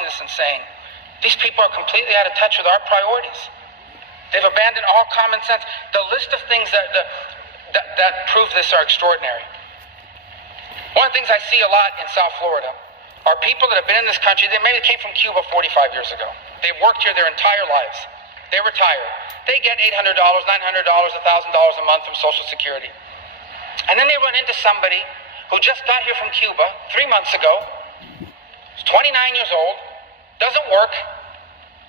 watching this and saying, these people are completely out of touch with our priorities. They've abandoned all common sense. The list of things that prove this are extraordinary. One of the things I see a lot in South Florida are people that have been in this country, they maybe came from Cuba 45 years ago. They've worked here their entire lives. They retire. They get $800, $900, $1,000 a month from Social Security. And then they run into somebody who just got here from Cuba 3 months ago, is 29 years old, doesn't work,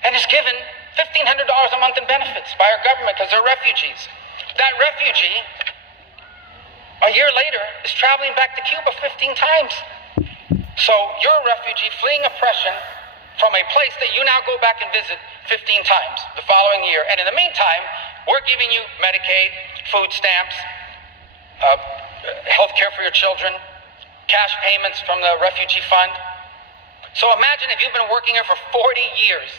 and is given $1,500 a month in benefits by our government because they're refugees. That refugee, a year later, is traveling back to Cuba 15 times. So you're a refugee fleeing oppression from a place that you now go back and visit 15 times the following year. And in the meantime, we're giving you Medicaid, food stamps, health care for your children, cash payments from the refugee fund. So imagine if you've been working here for 40 years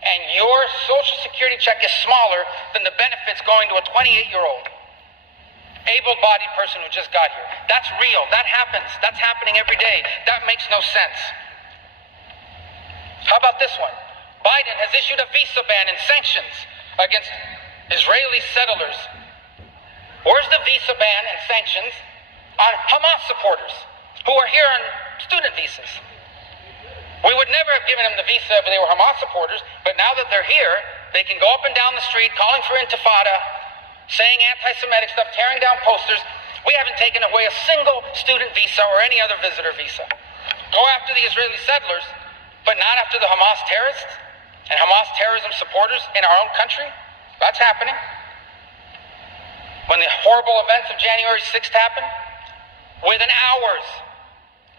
and your Social Security check is smaller than the benefits going to a 28-year-old able-bodied person who just got here. That's real. That happens. That's happening every day. That makes no sense. How about this one? Biden has issued a visa ban and sanctions against Israeli settlers. Where's the visa ban and sanctions on Hamas supporters who are here on student visas? We would never have given them the visa if they were Hamas supporters, but now that they're here, they can go up and down the street calling for intifada, saying anti-Semitic stuff, tearing down posters. We haven't taken away a single student visa or any other visitor visa. Go after the Israeli settlers, but not after the Hamas terrorists and Hamas terrorism supporters in our own country? That's happening. When the horrible events of January 6th happened, within hours,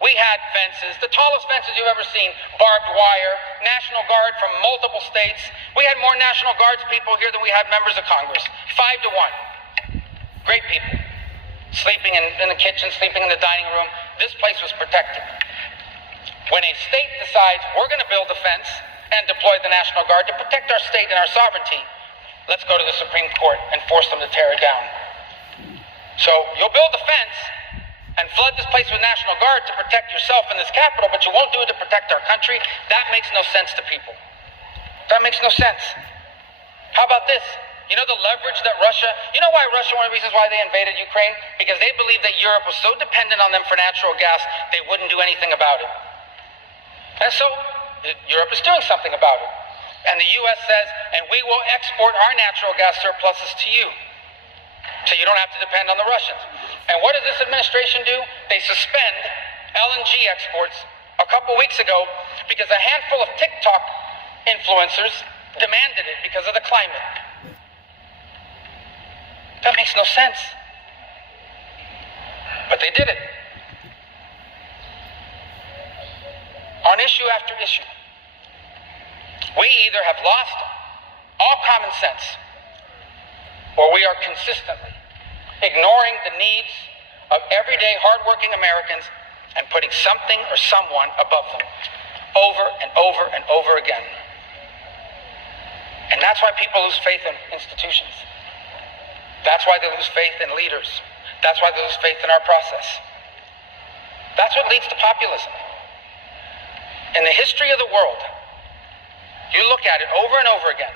we had fences, the tallest fences you've ever seen, barbed wire, National Guard from multiple states. We had more National Guards people here than we had members of Congress, 5 to 1. Great people, sleeping in the kitchen, sleeping in the dining room. This place was protected. When a state decides we're going to build a fence and deploy the National Guard to protect our state and our sovereignty, let's go to the Supreme Court and force them to tear it down. So you'll build a fence and flood this place with National Guard to protect yourself in this capital, but you won't do it to protect our country. That makes no sense to people. That makes no sense. How about this? You know the leverage that Russia, you know why Russia, one of the reasons why they invaded Ukraine? Because they believed that Europe was so dependent on them for natural gas, they wouldn't do anything about it. And so Europe is doing something about it. And the U.S. says, and we will export our natural gas surpluses to you, so you don't have to depend on the Russians. And what does this administration do? They suspend LNG exports a couple weeks ago because a handful of TikTok influencers demanded it because of the climate. That makes no sense. But they did it. On issue after issue, we either have lost all common sense or we are consistently ignoring the needs of everyday hardworking Americans and putting something or someone above them over and over and over again. And that's why people lose faith in institutions. That's why they lose faith in leaders. That's why they lose faith in our process. That's what leads to populism. In the history of the world, you look at it over and over again.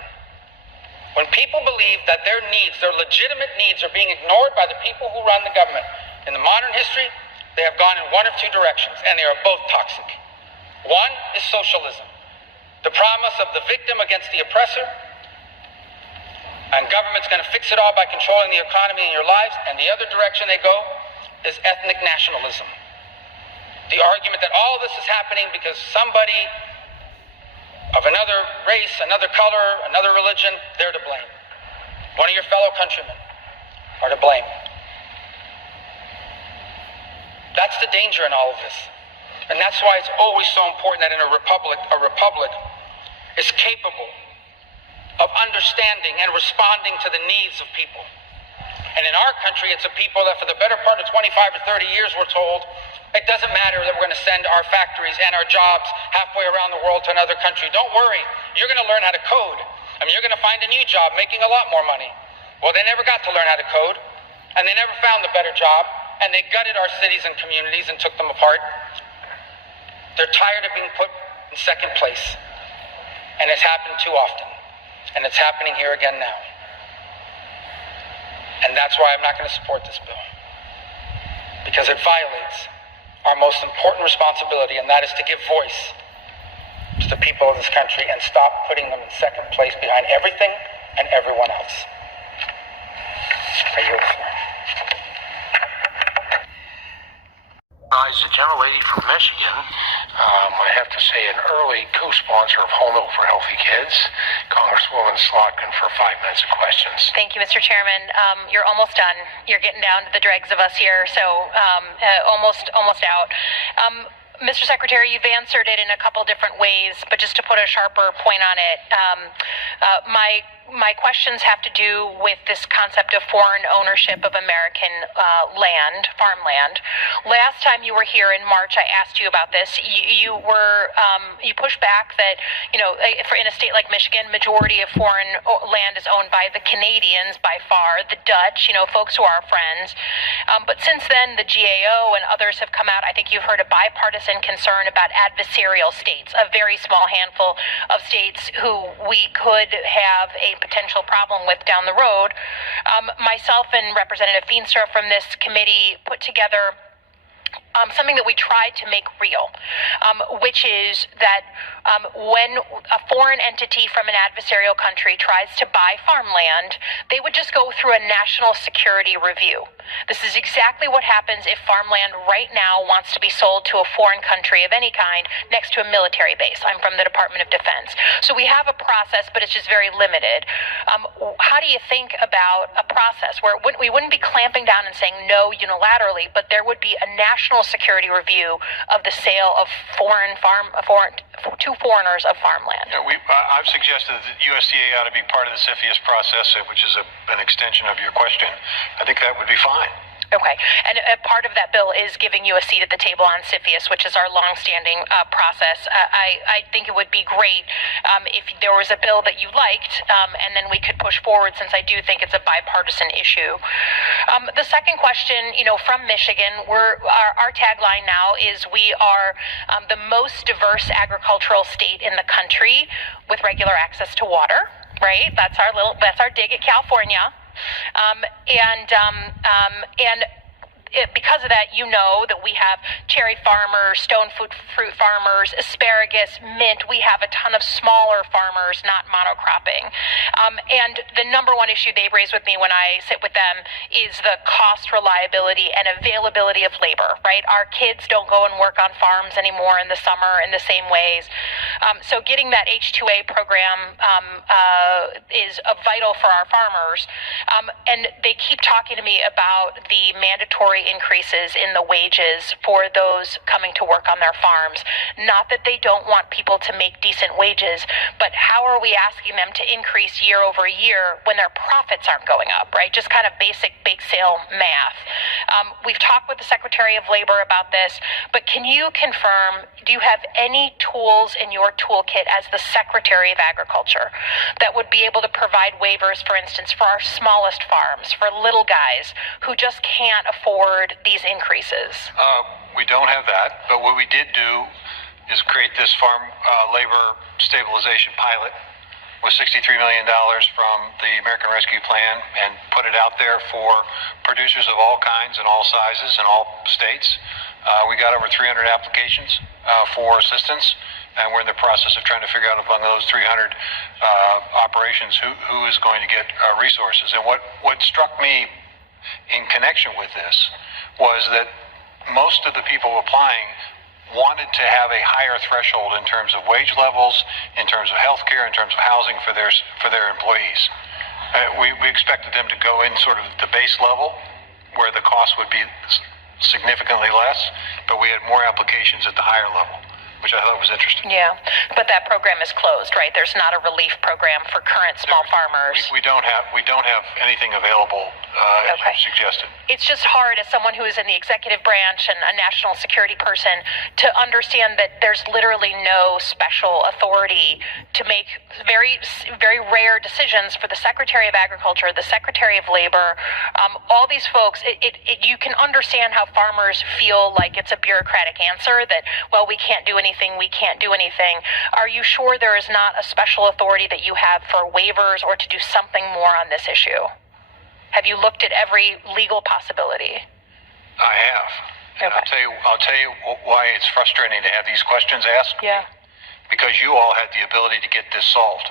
When people believe that their needs, their legitimate needs, are being ignored by the people who run the government, in the modern history, they have gone in one of two directions, and they are both toxic. One is socialism, the promise of the victim against the oppressor, and government's going to fix it all by controlling the economy and your lives. And the other direction they go is ethnic nationalism. The argument that all of this is happening because somebody of another race, another color, another religion, they're to blame. One of your fellow countrymen are to blame. That's the danger in all of this. And that's why it's always so important that in a republic is capable of understanding and responding to the needs of people. And in our country, it's a people that for the better part of 25 or 30 years we're told, it doesn't matter that we're going to send our factories and our jobs halfway around the world to another country. Don't worry, you're going to learn how to code. I mean, you're going to find a new job making a lot more money. Well, they never got to learn how to code, and they never found a better job, and they gutted our cities and communities and took them apart. They're tired of being put in second place. And it's happened too often. And it's happening here again now. And that's why I'm not going to support this bill. Because it violates our most important responsibility, and that is to give voice to the people of this country and stop putting them in second place behind everything and everyone else. I yield the floor. The gentlelady from Michigan, I have to say, an early co-sponsor of Home Rule for Healthy Kids, Congresswoman Slotkin, for 5 minutes of questions. Thank you, Mr. Chairman. You're almost done. You're getting down to the dregs of us here, so almost out. Mr. Secretary, you've answered it in a couple different ways, but just to put a sharper point on it, my questions have to do with this concept of foreign ownership of American land, farmland. Last time you were here in March, I asked you about this. You pushed back that, for in a state like Michigan, majority of foreign land is owned by the Canadians by far, the Dutch, folks who are our friends. But since then, the GAO and others have come out. I think you've heard a bipartisan concern about adversarial states, a very small handful of states who we could have a potential problem with down the road. Myself and Representative Feenstra from this committee put together something that we tried to make real, which is that when a foreign entity from an adversarial country tries to buy farmland, they would just go through a national security review. This is exactly what happens if farmland right now wants to be sold to a foreign country of any kind next to a military base. I'm from the Department of Defense. So we have a process, but it's just very limited. How do you think about a process where we wouldn't be clamping down and saying no unilaterally, but there would be a national security review of the sale of to foreigners of farmland? I've suggested that USDA ought to be part of the CFIUS process, which is an extension of your question. I think that would be fine. Okay, and a part of that bill is giving you a seat at the table on CFIUS, which is our longstanding process. I think it would be great if there was a bill that you liked, and then we could push forward, since I do think it's a bipartisan issue. The second question, from Michigan, our tagline now is we are the most diverse agricultural state in the country with regular access to water. Right, that's our dig at California. Because of that, that we have cherry farmers, stone fruit farmers, asparagus, mint. We have a ton of smaller farmers, not monocropping. And the number one issue they raise with me when I sit with them is the cost, reliability, and availability of labor, right? Our kids don't go and work on farms anymore in the summer in the same ways. So getting that H-2A program is vital for our farmers. And they keep talking to me about the mandatory increases in the wages for those coming to work on their farms. Not that they don't want people to make decent wages, but how are we asking them to increase year over year when their profits aren't going up, right? Just kind of basic bake sale math. We've talked with the Secretary of Labor about this, but can you confirm, do you have any tools in your toolkit as the Secretary of Agriculture that would be able to provide waivers, for instance, for our smallest farms, for little guys who just can't afford these increases? We don't have that, but what we did do is create this farm labor stabilization pilot with $63 million from the American Rescue Plan and put it out there for producers of all kinds and all sizes in all states. We got over 300 applications for assistance, and we're in the process of trying to figure out among those 300 operations who is going to get resources. And what struck me in connection with this was that most of the people applying wanted to have a higher threshold in terms of wage levels, in terms of health care, in terms of housing for their employees. We expected them to go in sort of the base level where the cost would be significantly less, but we had more applications at the higher level, which I thought was interesting. Yeah, but that program is closed, right? There's not a relief program for current small farmers. We don't have anything available as you suggested. It's just hard as someone who is in the executive branch and a national security person to understand that there's literally no special authority to make very, very rare decisions for the Secretary of Agriculture, the Secretary of Labor, all these folks. You can understand how farmers feel like it's a bureaucratic answer that, well, we can't do anything anything, we can't do anything. Are you sure there is not a special authority that you have for waivers or to do something more on this issue? Have you looked at every legal possibility? I have. And Okay. I'll tell you why it's frustrating to have these questions asked. Yeah. Because you all had the ability to get this solved.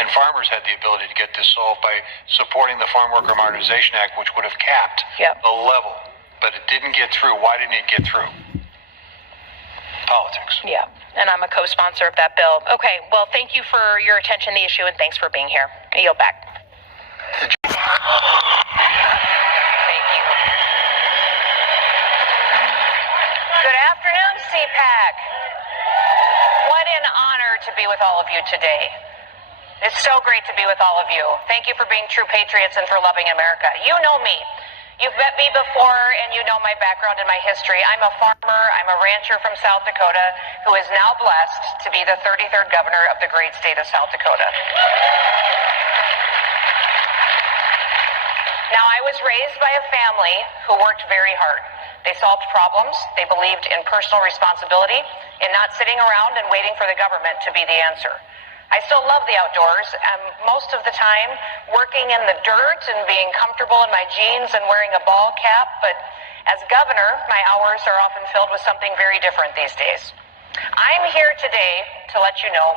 And farmers had the ability to get this solved by supporting the Farm Worker Modernization Act, which would have capped Yep. the level. But it didn't get through. Why didn't it get through? Politics. Yeah, and I'm a co-sponsor of that bill. Okay, well, thank you for your attention to the issue, and thanks for being here. I yield back. Thank you. Good afternoon, CPAC. What an honor to be with all of you today. It's so great to be with all of you. Thank you for being true patriots and for loving America. You know me. You've met me before, and you know my background and my history. I'm a farmer, I'm a rancher from South Dakota, who is now blessed to be the 33rd governor of the great state of South Dakota. Now, I was raised by a family who worked very hard. They solved problems, they believed in personal responsibility, in not sitting around and waiting for the government to be the answer. I still love the outdoors. Most of the time working in the dirt and being comfortable in my jeans and wearing a ball cap, but as governor, my hours are often filled with something very different these days. I'm here today to let you know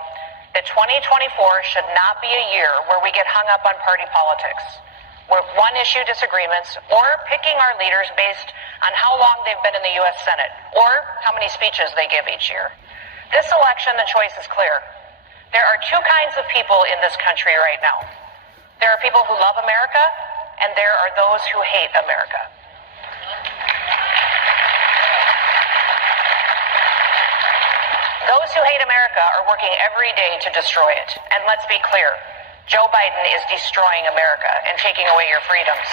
that 2024 should not be a year where we get hung up on party politics, where one-issue disagreements, or picking our leaders based on how long they've been in the U.S. Senate, or how many speeches they give each year. This election, the choice is clear. There are two kinds of people in this country right now. There are people who love America, and there are those who hate America. Those who hate America are working every day to destroy it. And let's be clear, Joe Biden is destroying America and taking away your freedoms.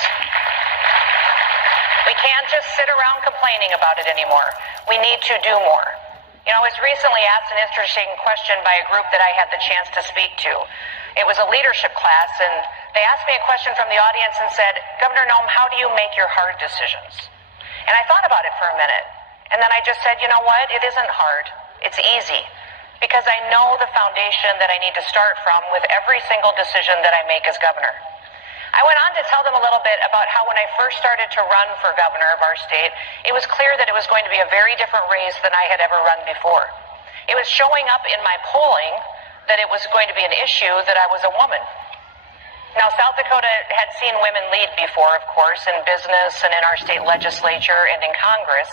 We can't just sit around complaining about it anymore. We need to do more. You know, I was recently asked an interesting question by a group that I had the chance to speak to. It was a leadership class, and they asked me a question from the audience and said, Governor Noem, how do you make your hard decisions? And I thought about it for a minute, and then I just said, you know what? It isn't hard. It's easy, because I know the foundation that I need to start from with every single decision that I make as governor. I went on to tell them a little bit about how when I first started to run for governor of our state, it was clear that it was going to be a very different race than I had ever run before. It was showing up in my polling that it was going to be an issue that I was a woman. Now, South Dakota had seen women lead before, of course, in business and in our state legislature and in Congress,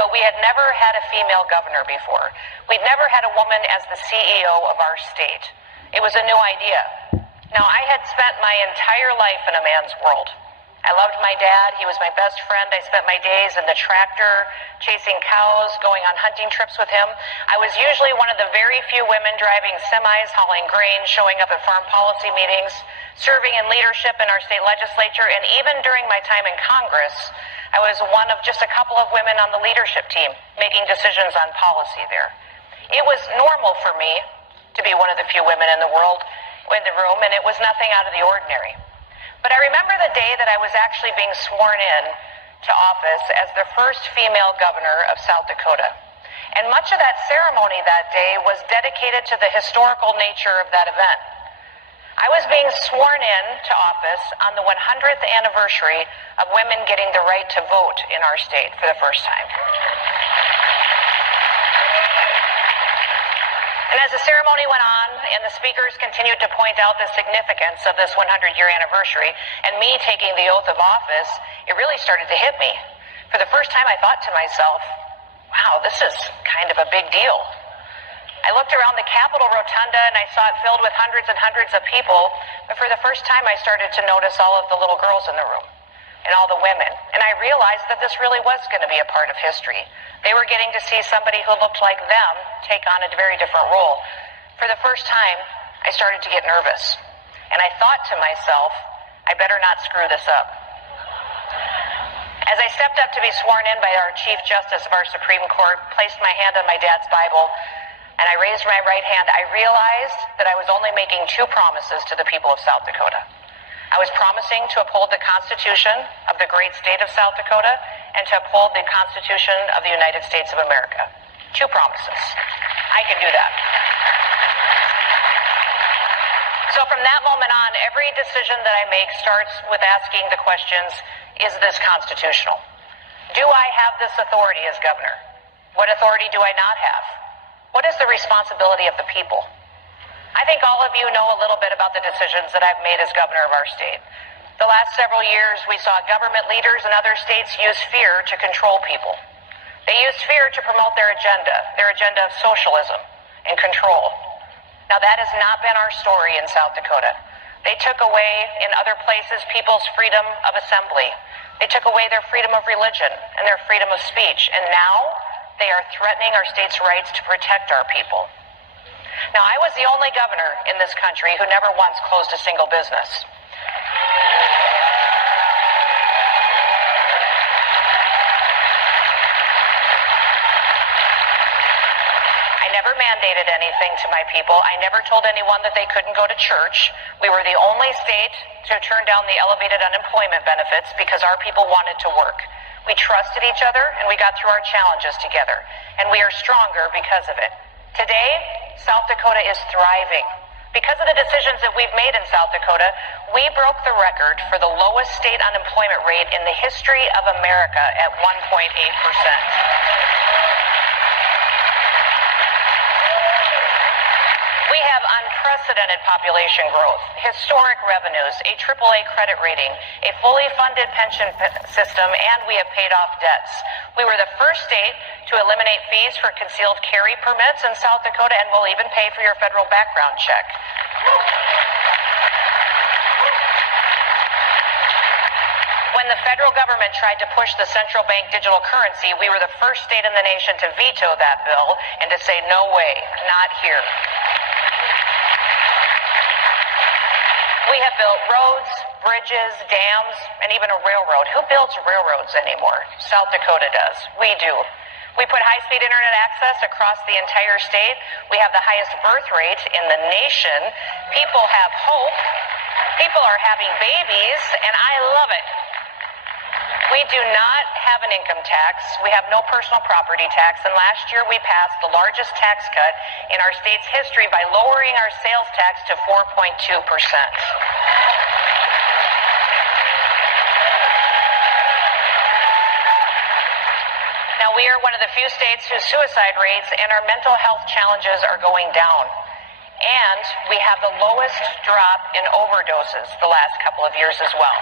but we had never had a female governor before. We'd never had a woman as the CEO of our state. It was a new idea. Now, I had spent my entire life in a man's world. I loved my dad. He was my best friend. I spent my days in the tractor, chasing cows, going on hunting trips with him. I was usually one of the very few women driving semis, hauling grain, showing up at farm policy meetings, serving in leadership in our state legislature, and even during my time in Congress, I was one of just a couple of women on the leadership team, making decisions on policy there. It was normal for me to be one of the few women in the world in the room, and it was nothing out of the ordinary. But I remember the day that I was actually being sworn in to office as the first female governor of South Dakota. And much of that ceremony that day was dedicated to the historical nature of that event. I was being sworn in to office on the 100th anniversary of women getting the right to vote in our state for the first time. And as the ceremony went on and the speakers continued to point out the significance of this 100-year anniversary and me taking the oath of office, it really started to hit me. For the first time, I thought to myself, wow, this is kind of a big deal. I looked around the Capitol Rotunda and I saw it filled with hundreds and hundreds of people, but for the first time, I started to notice all of the little girls in the room and all the women. And I realized that this really was going to be a part of history. They were getting to see somebody who looked like them take on a very different role. For the first time, I started to get nervous. And I thought to myself, I better not screw this up. As I stepped up to be sworn in by our Chief Justice of our Supreme Court, placed my hand on my dad's Bible, and I raised my right hand, I realized that I was only making two promises to the people of South Dakota. I was promising to uphold the Constitution of the great state of South Dakota and to uphold the Constitution of the United States of America. 2 promises. I can do that. So from that moment on, every decision that I make starts with asking the questions, is this constitutional? Do I have this authority as governor? What authority do I not have? What is the responsibility of the people? I think all of you know a little bit about the decisions that I've made as governor of our state. The last several years, we saw government leaders in other states use fear to control people. They used fear to promote their agenda of socialism and control. Now, that has not been our story in South Dakota. They took away, in other places, people's freedom of assembly. They took away their freedom of religion and their freedom of speech. And now, they are threatening our state's rights to protect our people. Now, I was the only governor in this country who never once closed a single business. I never mandated anything to my people. I never told anyone that they couldn't go to church. We were the only state to turn down the elevated unemployment benefits because our people wanted to work. We trusted each other and we got through our challenges together. And we are stronger because of it. Today, South Dakota is thriving. Because of the decisions that we've made in South Dakota, we broke the record for the lowest state unemployment rate in the history of America at 1.8%. We have unprecedented population growth, historic revenues, a AAA credit rating, a fully funded pension system, and we have paid off debts. We were the first state to eliminate fees for concealed carry permits in South Dakota, and we'll even pay for your federal background check. When the federal government tried to push the central bank digital currency, we were the first state in the nation to veto that bill and to say, no way, not here. We have built roads, bridges, dams, and even a railroad. Who builds railroads anymore? South Dakota does. We do. We put high-speed internet access across the entire state. We have the highest birth rate in the nation. People have hope. People are having babies, and I love it. We do not have an income tax. We have no personal property tax. And last year we passed the largest tax cut in our state's history by lowering our sales tax to 4.2%. Now, we are one of the few states whose suicide rates and our mental health challenges are going down. And we have the lowest drop in overdoses the last couple of years as well.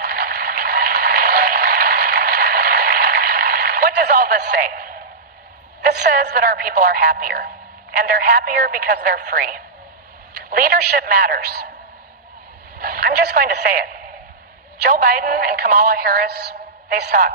What does all this say? This says that our people are happier, and they're happier because they're free. Leadership matters. I'm just going to say it. Joe Biden and Kamala Harris, they suck.